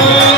Oh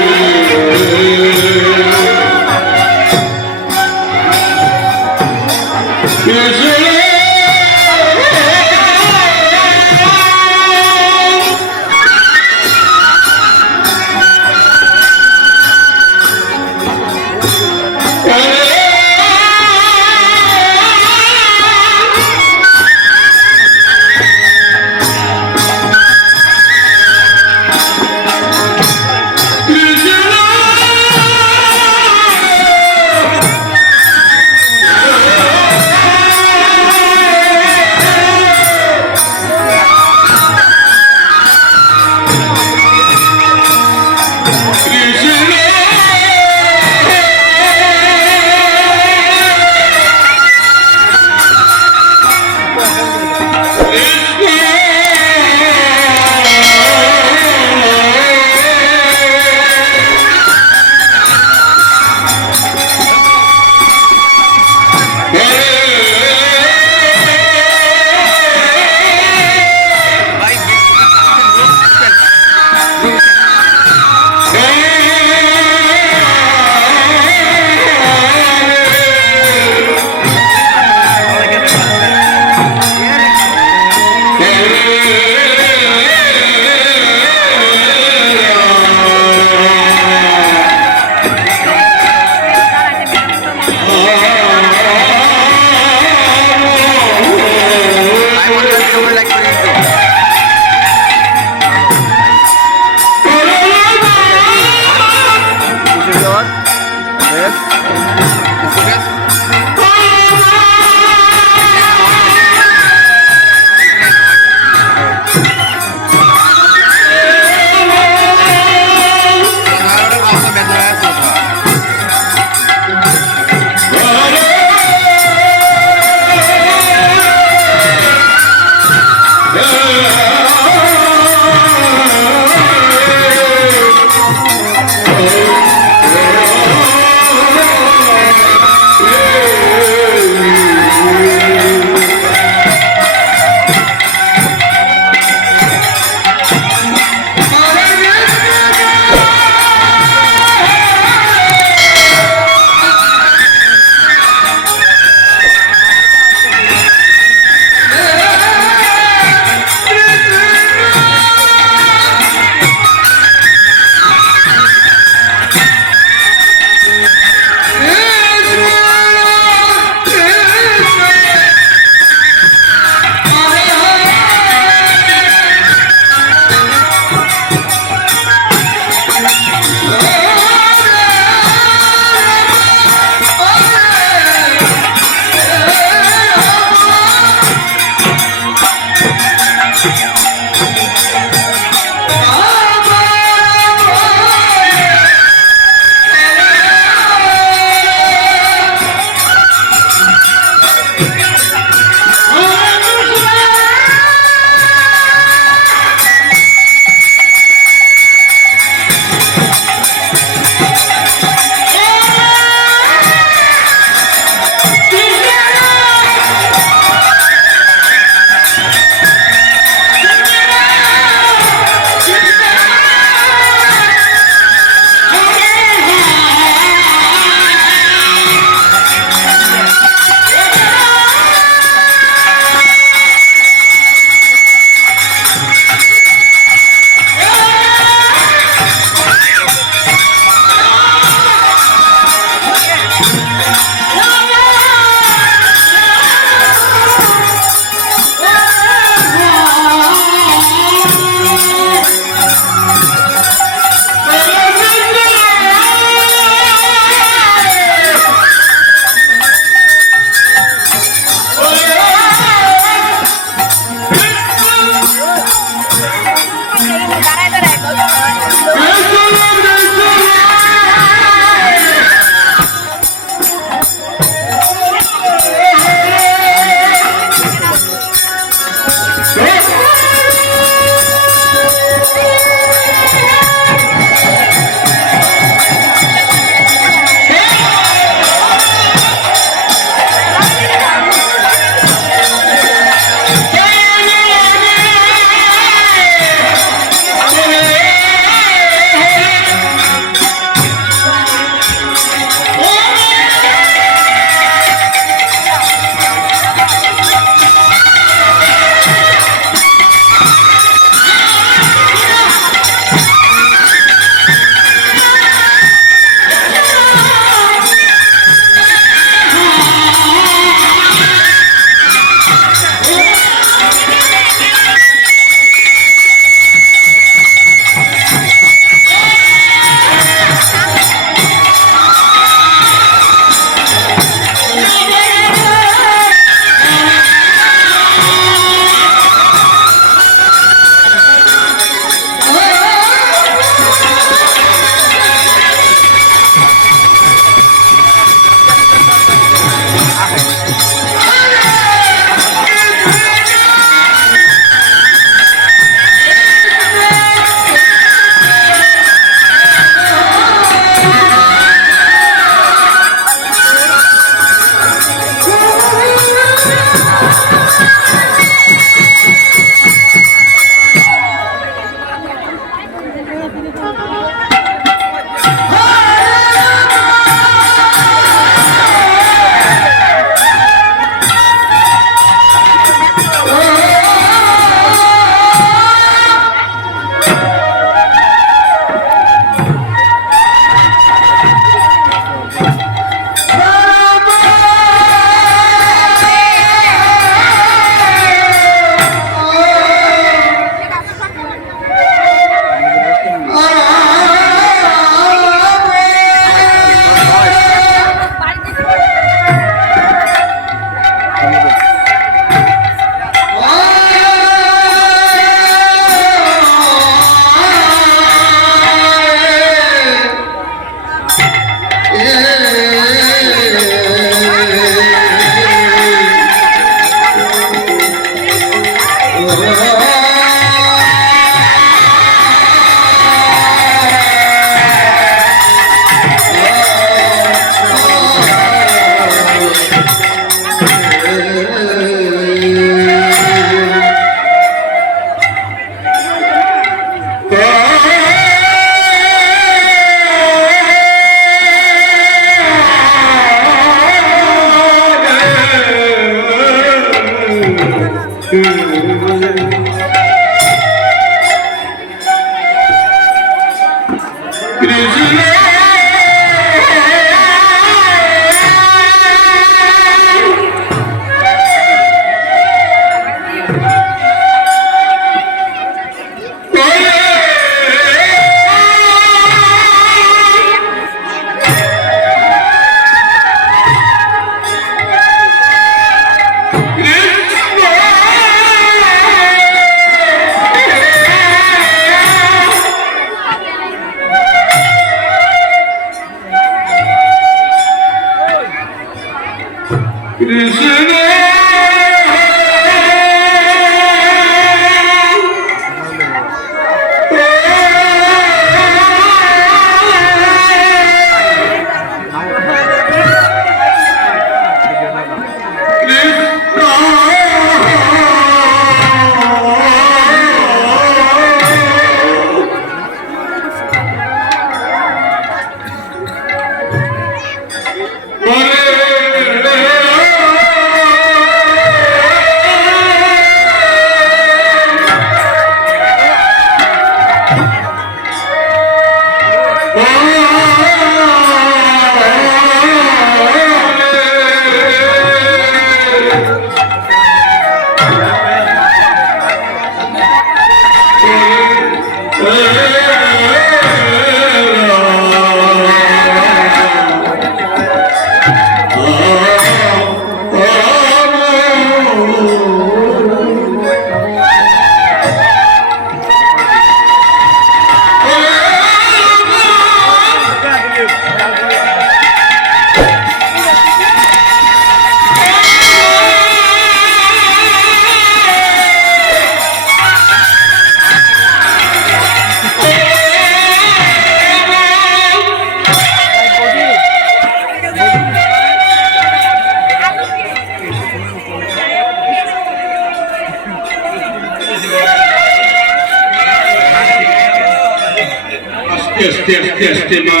আস্তে আস্তে আস্তে আস্তে মা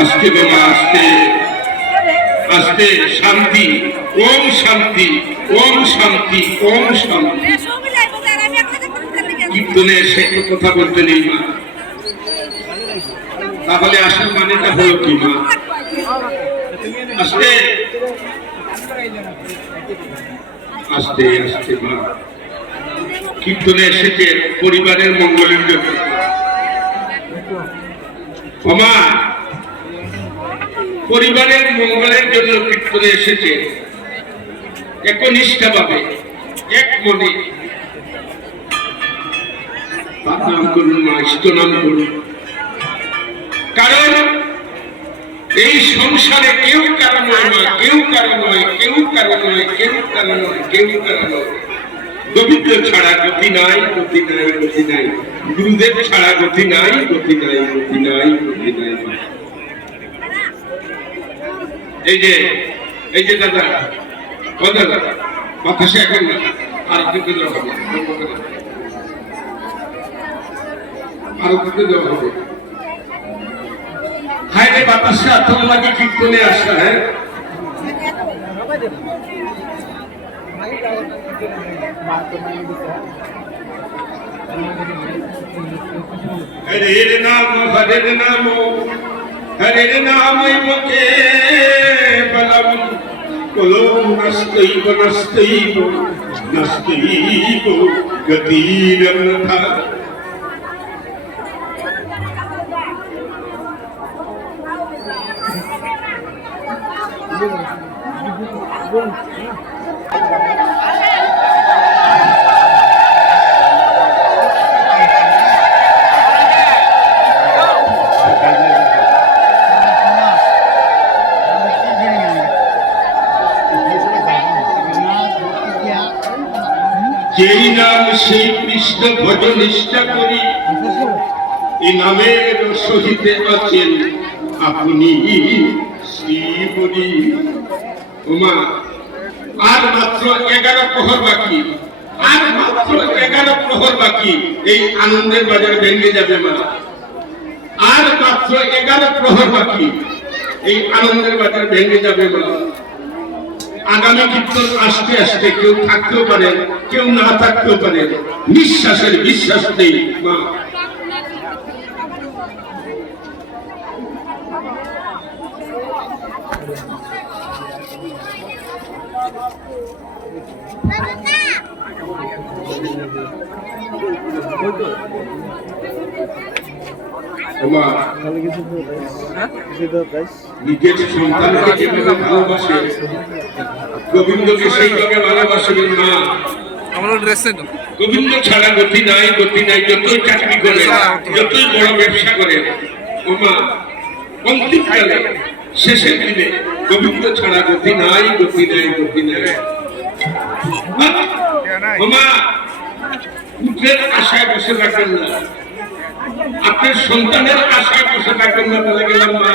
আস্তে মা আস্তে আস্তে শান্তি ওম শান্তি ওম শান্তি ওম শান্তি কীর্তনে সে কথা বলতে নেই মা তাহলে আসল মানেটা হলো কি মা আস্তে আস্তে আস্তে মা কীর্তনে এসেছে পরিবারের মঙ্গলের জন্য মা পরিবারের মঙ্গলের জন্য কীর্তনে এসেছে একনিষ্ঠা ভাবে এক মনে তার নাম করুন মা ইষ্ট নাম করুন কারণ এই সংসারে কেউ কারণ নয় মা কেউ কারণ নয় কেউ কারণ নয় কেউ কারণ নয় কেউ কারণ নয় গোবিন্দ ছাড়া গতি নাই গতি নাই গতি নাই গুরুদেব ছাড়া গতি নাই গতি নাই গতি নাই গতি নাই এই যে দাদা ও দাদা বাতাসে এখন না আর দিতে দেওয়া হবে আর দিতে দেওয়া হবে হায় রে বাতাসে আতঙ্ক লাগে কীর্তনে আসা হ্যাঁ হরে নাম মুখে বলম কলো নস্তৈব নস্তৈব নস্তৈব গতিরন্থা যেই নাম সেই কৃষ্ণ ভজন নিষ্ঠা করি এই নামের সহিতে আছেন আপনি শ্রী হরি ওমা আর মাত্র 11 প্রহর বাকি আর মাত্র 11 প্রহর বাকি এই আনন্দের বাজার ভেঙে যাবে মা আর মাত্র 11 প্রহর বাকি এই আনন্দের বাজার ভেঙে যাবে মা আগামী কীর্তন আস্তে আস্তে কেউ থাকতেও পারে কেউ না থাকতেও পারে নিঃশ্বাসের বিশ্বাস নেই মা নিজের সন্তানকে যেভাবে ভালোবাসে গোবিন্দকে সেইভাবে ভালোবাসবেন মা গোবিন্দ ছাড়া গতি নাই গতি নাই যতই চাকরি করে যতই বড় ব্যবসা করে ওমা অন্তিমকালে শেষের দিনে গোবিন্দ ছাড়া গতি নাই গতি নাই গতি নাই ওমা পুত্রের আশায় বসে থাকবেন না আপনার সন্তানের আশায় বসে থাকবেন না বলে গেলাম মা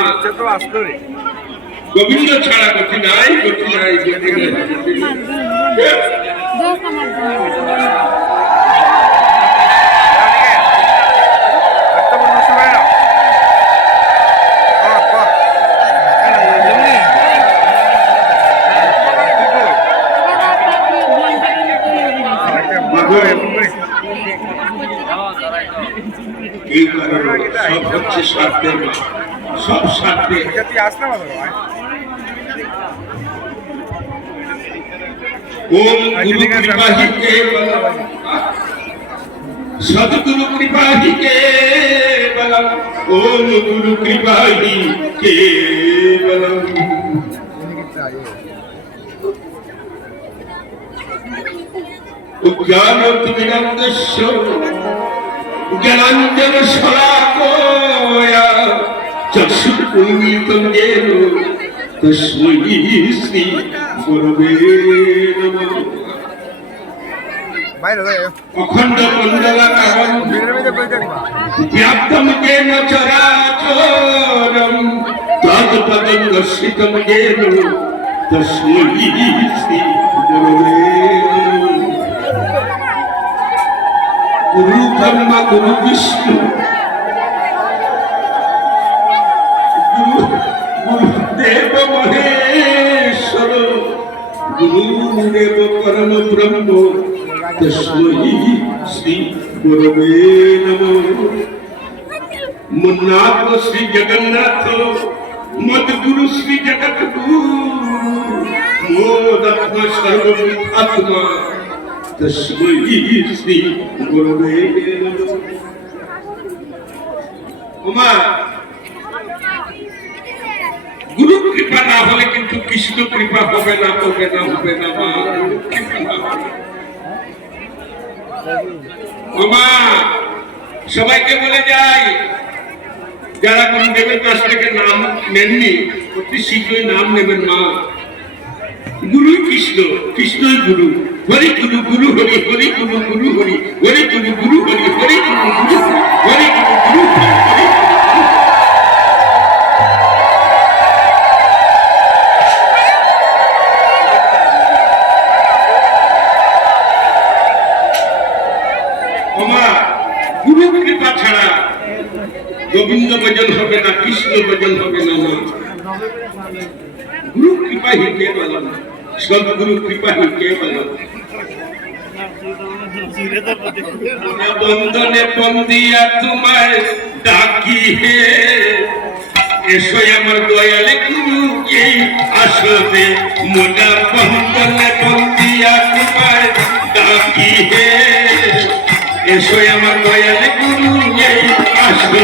গোবিন্দ ছাড়া গতি নাই গতি নাই গতি নাই সব হচ্ছে স্বার্থের সব স্বার্থে ওম গুরু কৃপাহি কেবলম সদ্গুরু কৃপাহি কেবলম ওম গুরু কৃপাহি কেবলম জ্ঞানতিমিরন্দস্য জ্ঞানাঞ্জন শলাকয়া চক্ষুর্মিলিতং येन তস্मै শ্রী গুরবে নমঃ অখণ্ড মণ্ডলাকারং ব্যাপ্তং येन চরাচরম তৎপদং দর্শিতং येन তস্मै শ্রী গুরবে নমঃ ব্রহ্মা গুরু বিষ্ণু গুরুদেব মহেশ্বর গুরুদেব পরম ব্রহ্ম তস্मै শ্রী গুরবে নমঃ। মুন্নাথ শ্রী জগন্নাথ মদ গুরু শ্রী জগৎ গুরু মোদাত্মা সর্বভূতাত্মা তস্मै শ্রী গুরবে নমঃ। ওমা গুরু কৃপা না হলে কিন্তু কৃষ্ণ কৃপা হবে না হবে না হবে না মা। ওমা সবাইকে বলে যাই যারা গুরুদেবের কাছ থেকে নাম নেননি অতি শীঘ্রই নাম নেবেন মা। গুরুই কৃষ্ণ, কৃষ্ণই গুরু। হরি গুরু গুরু হরি, হরি গুরু গুরু হরি, হরি গুরু গুরু হরি, হরি গুরু গুরু হরি, হরি গুরু গুরু হরি, হরি গুরু কৃপা ছাড়া গোবিন্দ ভজন হবে না, কৃষ্ণ ভজন হবে না মা। গুরু কৃপা হি কেবল, সব গুরু কৃপা হি কেবল। বন্দনে বন্দিয়া তোমায় ডাকি হে, এসো আমার দয়ালে গুরু এই আসবে। মোটা বন্দনে বন্দিয়া তোমায় ডাকি হে, এসো আমার দয়ালে গুরু এই আসবে।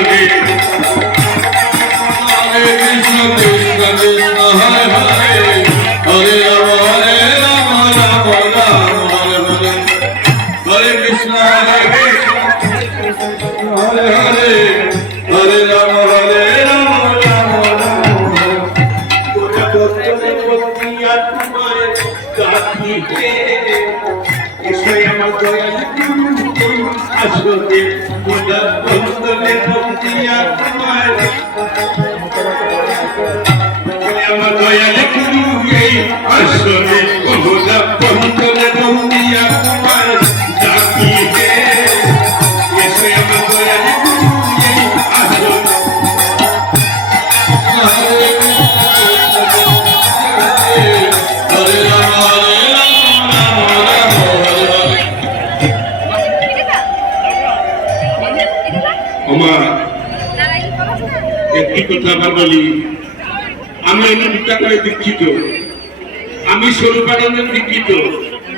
হরে কৃষ্ণ কৃষ্ণ কৃষ্ণ হরে হরে, হরে রাম হরে রাম রাম রাম হরে হরে, হরে কৃষ্ণ হরে কৃষ্ণ হরে হরে, হরে রাম হরে রাম রাম রাম হরে। গোটা বন্দনে বন্দিয়া তোমায় ডাকি হে, এসো আমার দয়ালে গুরু আসবে। মোটা বন্দনে বন্দিয়া তোমায়, আমার দয়ালে গুরু এই আসবে। মোটা বন্দনে বন্দিয়া তোমায় ডাকি হে, এসো আমার দয়ালে গুরু এই আসবে। হরে কৃষ্ণ হরে রাম হরে রাম রাম রাম হরে হরে। একটি কথা আবার বলি, আমি অনুভূতা করে দীক্ষিত, আমি স্বরূপানন্দের দীক্ষিত,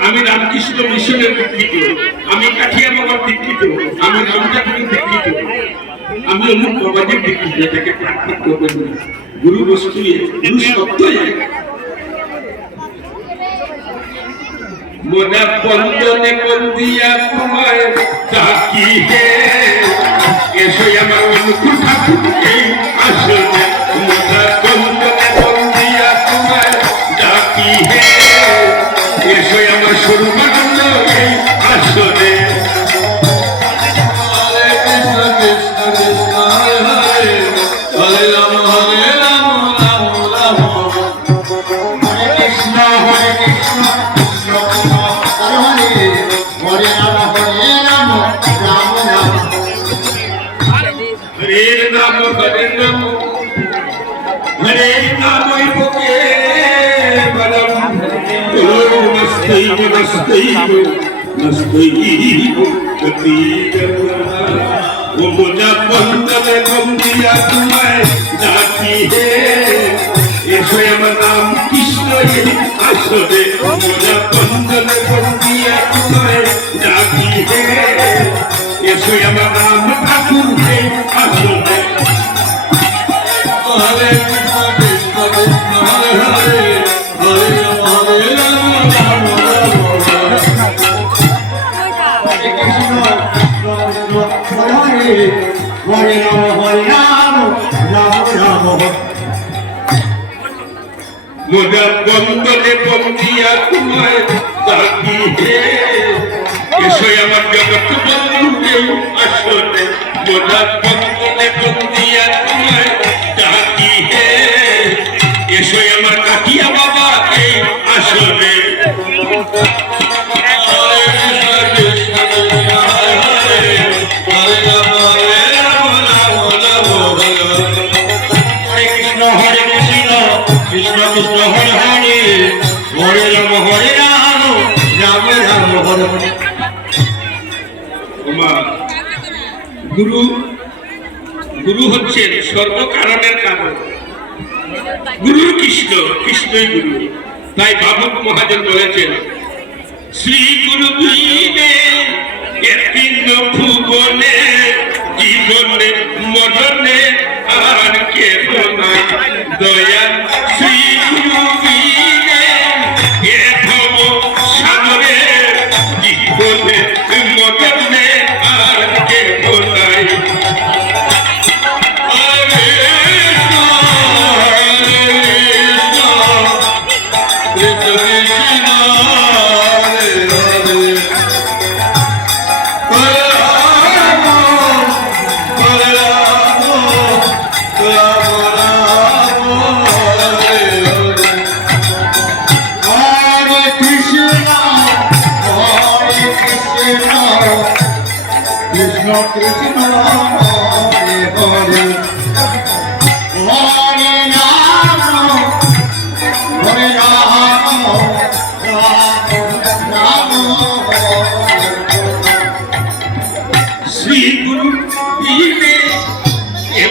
আমি রামকৃষ্ণ মিশনের দীক্ষিত, আমি কাঠিয়া বাবার দীক্ষিত, আমি রামঠাকুরের দীক্ষিত, আমি অমুক বাবাজির দীক্ষিত। এটাকে প্রার্থনা করবেন না। গুরু বস্তু গুরু শব্দই এক। মোনা বন্দনে বন্দিয়া তোমায় ডাকি হে, এসো আমার অনুকূল ঠাকুর এই আসবে। মোনা বন্দনে বন্দিয়া তোমায় ডাকি হে, এসো আমার স্বরূপানন্দ এই আসবে। হরে কৃষ্ণ কৃষ্ণ কৃষ্ণ হরে হরে, হরে রাম হরে রাম রাম রাম হরে কৃষ্ণ হরে কৃষ্ণ হরে রাম হরে রাম রাম রাম হরে রাম হরে রাম, হরে নাম কে বলম। নস্তৈব নস্তৈব নস্তৈব গতিরব। ও মোটা বন্দনে বন্দিয়া তোমায় ডাকি হে, এসো আমার নাম কৃষ্ণ এই আসবে। মোটা বন্দনে বন্দিয়া তোমায় ডাকি হে, এসো আমার নাম ঠাকুর এই আসবে। হরে কৃষ্ণ কৃষ্ণ কৃষ্ণ হরে হরে, হরে রাম হরে রাম রাম রাম হরে। হরে কৃষ্ণ কৃষ্ণ কৃষ্ণ হরে হরে, হরে রাম হরে রাম রাম রাম হরে। মোটা বন্দনে বন্দিয়া তোমায় ডাকি হে, এসো আমার জগৎ বন্ধু এই আসবে। মোটা বন্দনে বন্দিয়া তোমায় ডাকি হে, এসো আমার কাঠিয়া বাবা এই আসবে। হরে কৃষ্ণ কৃষ্ণ হরে হরে, ওমা গুরু গুরু হচ্ছেন সর্বকারণের কারণ। গুরু কৃষ্ণ, কৃষ্ণই গুরু। তাই ভাবুক মহাজন বলেছেন, শ্রী গুরু বিনে ভুবনে জীবনে মরণে আর কেহ নাই দয়া। শ্রী গুরু বিনে ভব সাগরে জীবনে মরণে আর কেহ নাই। শ্রী গুরু বিনে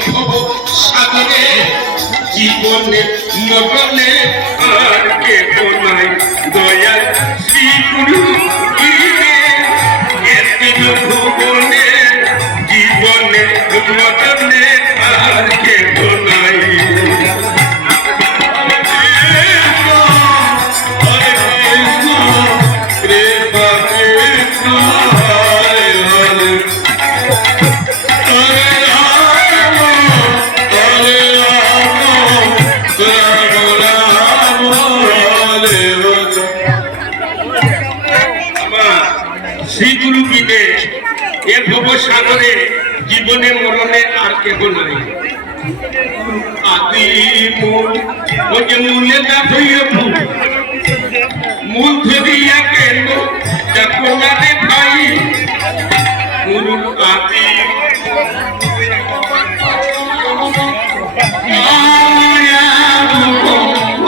ভব সাগরে জীবনে মরণে আর কেহ নাই দয়া। শ্রী গুরু বিনে ভুবনে জীবনে মরণে আর কেহ নাই। শ্রী গুরু বিনে এ ভব সাগরে জীবনে মরণে আর কেহ নাই। আদি মূল ওই যে মূলে না হইয়া ভূল মূল ধরিয়া কেন দেখো না রে ভাই গুরু আদি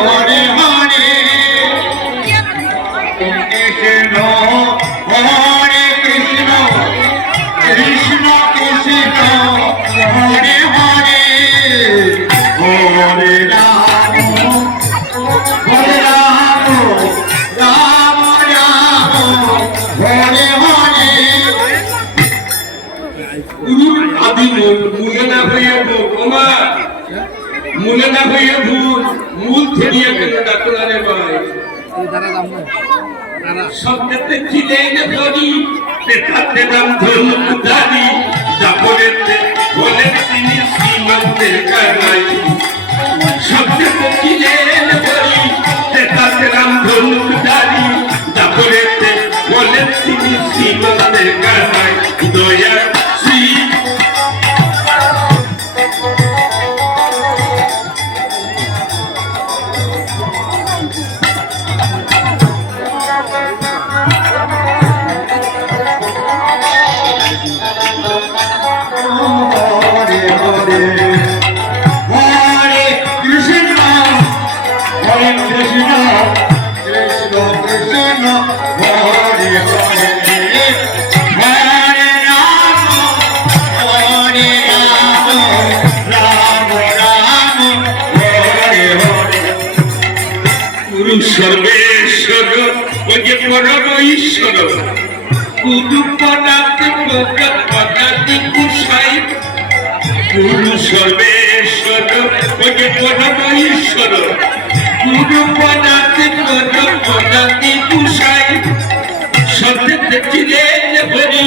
হরে হরে কৃষ্ণ হরে কৃষ্ণ কৃষ্ণ কৃষ্ণ হরে হরে হরে রাম হরে রাম রাম রাম হরে হরে। গুরুর আদি মূলে না হইয়া ওমা মূলে না হইয়া ভুল মূল ধরিয়া কেন ডাকো না রে ভাই। শব্দতে ছিলেন ধরি দেখাতে নাম ধনুধারী দাপরেতে বলেন তিনি শ্রীমন্তের কানাই। শব্দতে ছিলেন ধরি দেখাতে নাম ধনুধারী দাপরেতে বলেন তিনি শ্রীমন্তের কানাই দয়া। শ্রী সর্বেশ্বর ওকে পরম ঈশ্বর গুরু পদাতে পদাতি কুসাই। গুরু সর্বেশ্বর ওকে পরম ঈশ্বর গুরু পদাতে পদাতি কুসাই। সত্যতে চিরেন হরি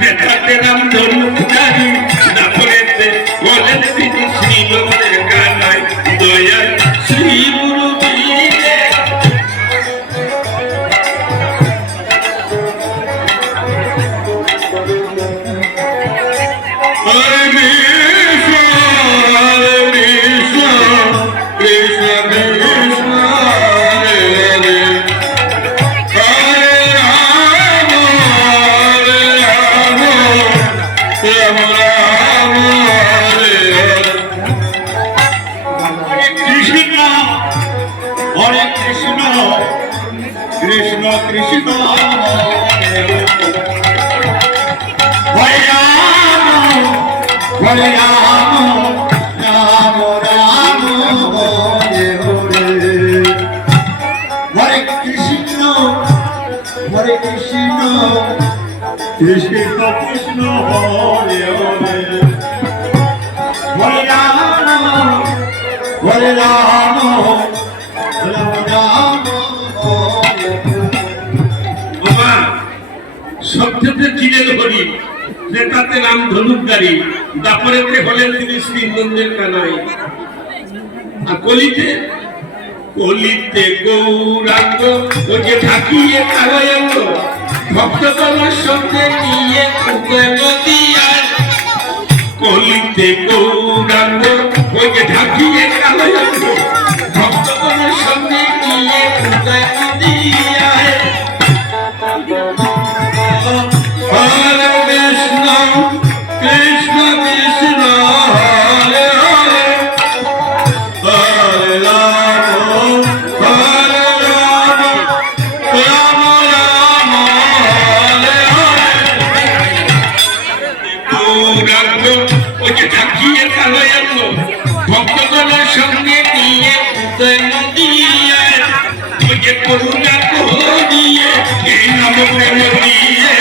দেখাতে নাম ধনুধারী দাপরেতে বলেন তিনি শ্রীমন্তের কানাই দয়া। শ্রী গুরু বিনে হরে কৃষ্ণ হরে কৃষ্ণ কৃষ্ণ কৃষ্ণ হরে হরে হরে রাম রাম রাম হরে রাম রাম রাম হরে হরে হরে কৃষ্ণ কৃষ্ণ কৃষ্ণ হরে হরে হরে রাম হরে রাম রাম রাম হরে বাবা সত্যতে ছিলেন হরি, ত্রেতাতে রাম ধনুকধারী, দাপরেতে হলেন তিনি শ্রীনন্দের কানাই, আর কলিতে গৌরাঙ্গ ওই যে ঢাকিয়ে কালায়ঙ্গ ভক্তগণের সঙ্গে নিয়ে নদিয়ায়। কলিতে গৌরাঙ্গ ওই যে ঢাকিয়ে কালায়ঙ্গ ভক্তগণের সঙ্গে নিয়ে নদিয়ায়। হরে কৃষ্ণ কৃষ্ণ কৃষ্ণ হরে হরে হরে রাম হরে রাম রাম রাম হরে হরে। গৌরাঙ্গ ওই যে ঢাকিয়ে কালায়ঙ্গ ভক্তগণের সঙ্গে নিয়ে নদিয়ায়। ওই যে করুণা দিয়ে এই নাম প্রেম দিয়ে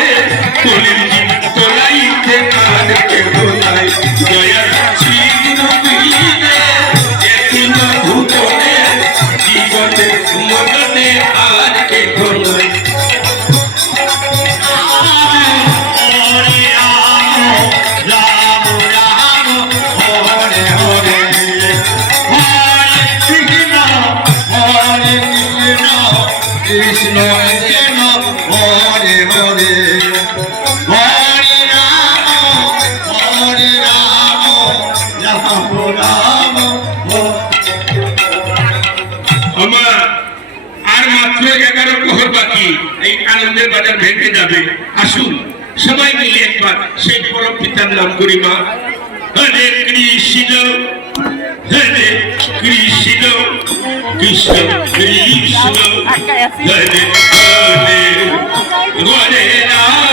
কলির জীবন তোলাইতে আর কেউ নাই। দয়ার ছিন্ন দিলে একদিন ভূতনে জীবনে মরণে আর কেউ নাই। কৃষ্ণ কৃষ্ণ হরে হরে হরে রাম রাম রাম আমার আর মাত্র 11 প্রহর বাকি, এই আনন্দের বাজার ভেঙে যাবে। আসুন সবাই মিলে একবার সেই পরম পিতার নাম করি। মা হরে কৃষ্ণ হরে কৃষ্ণ কৃষ্ণ কৃষ্ণ হরে হরে হরে রাম